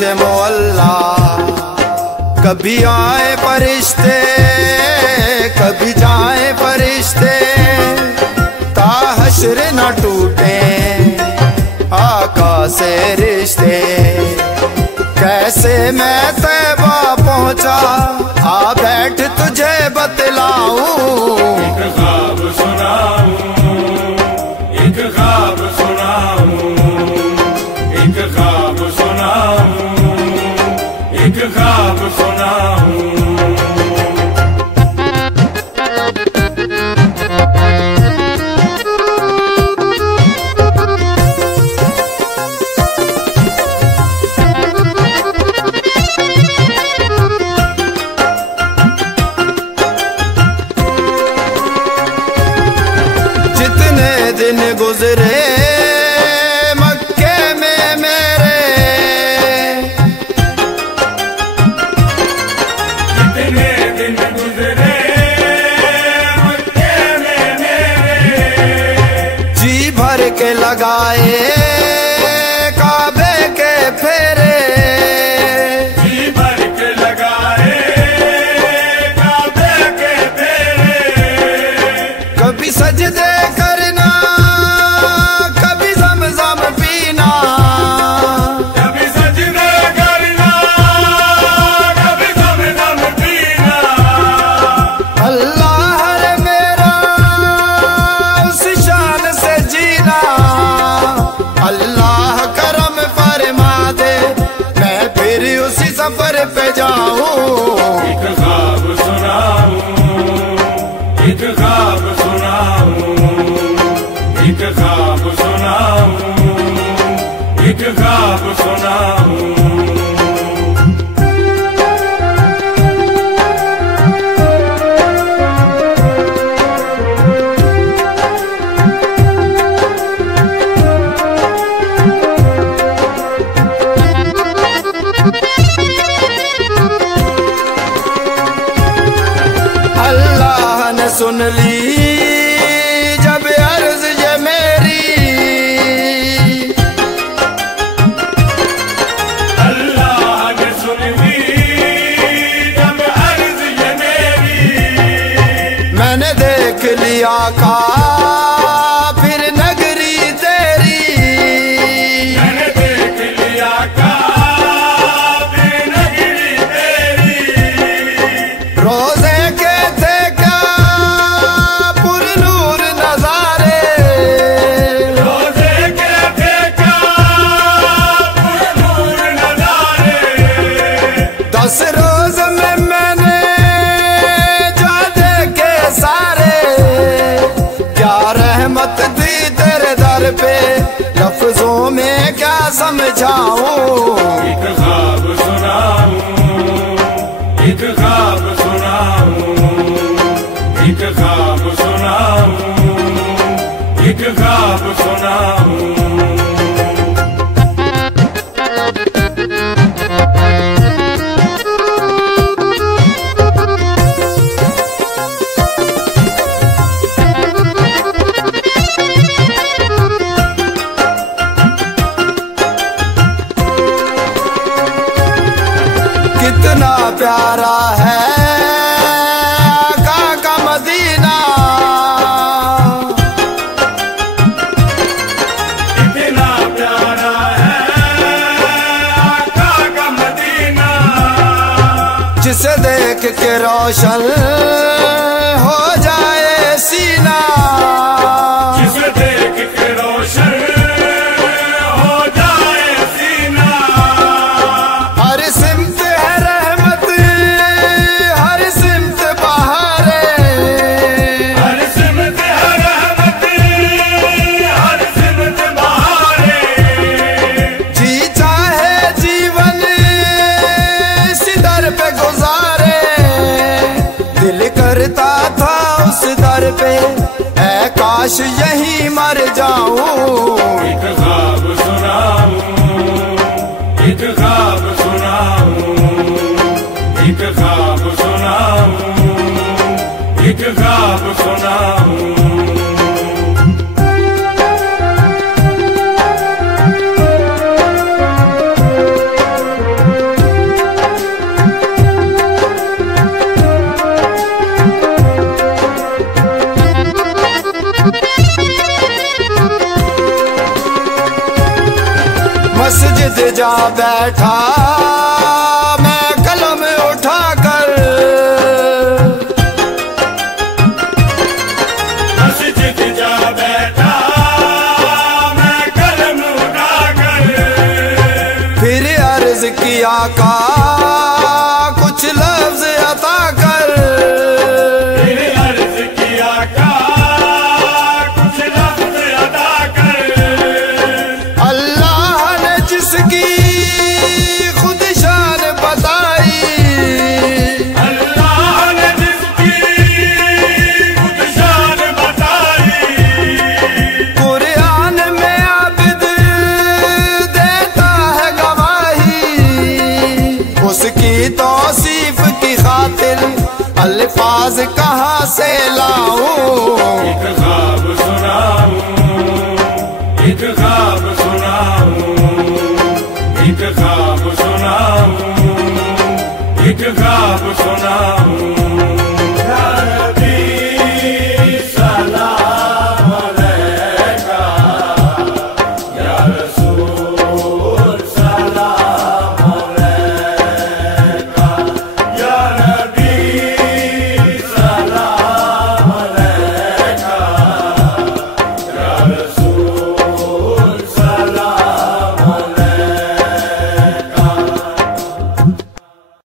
अर्शे मोअल्ला। कभी आए फरिश्ते कभी जाए फरिश्ते, ताहश्र न टूटे आका से रिश्ते। कैसे मैं तैबा पहुंचा आ बैठ तुझे बतलाऊं। एक ख्वाब सुनाऊं, एक ख्वाब सुनाऊं, एक ख्वाब सुनाऊं, एक ख्वाब सुनाऊं। दिन गुजरे मक्के में मेरे, कितने दिन गुजरे मक्के में मेरे। जी भर के लगाए काबे के फेरे, जी भर के लगाए काबे के फेरे। कभी सजदे सफर पे जाऊं। एक ख्वाब सुनाऊं, एक ख्वाब सुनाऊं, एक ख्वाब सुनाऊं, एक ख्वाब सुनाऊं। सुन ली जब अर्ज ये मेरी, अल्लाह ने सुन ली जब अर्ज ये मेरी। मैंने देख लिया का फिर नगरी तेरी, मैंने देख लिया का फिर नगरी तेरी। रोजे के थे दस रोज में मैंने जा देखे सारे, क्या रहमत दी तेरे दर पे लफ्जों में क्या समझाऊं। एक ख्वाब सुनाऊं, एक ख्वाब सुनाऊं, एक ख्वाब सुनाऊं, एक ख्वाब सुनाऊं। कितना प्यारा है आका का मदीना, कितना प्यारा है आका का मदीना। जिसे देख के रोशन हो जाए सीना, जिसे देख के रोशन हो जाए सीना। हर सिमत है रहमत हर सिमत बहारे, हर सिमत है रहमत हर सिमत बहारे। जी चाहे जीवन इसी दर पे गुजारे, दिल करता था उस दर पे ऐ काश यहीं मर जाऊं। एक ख्वाब सुनाऊं, एक ख्वाब सुनाऊं, एक ख्वाब सुनाऊं, एक ख्वाब सुनाऊं। मस्जिद जा बैठा मैं कलम उठाकर, मस्जिद जा बैठा मैं कलम उठाकर, फिर अर्ज किया का कुछ लफ्ज अता कर, फिर अर्ज किया का कुछ लफ्ज अदा कर। अल्लाह ने जिसकी खुद शान बताई, अल्लाह ने जिसकी खुद शान बताई, कुरान में आबिद देता है गवाही, उसकी तौसीफ की खातिर अल्फाज कहाँ से लाऊं,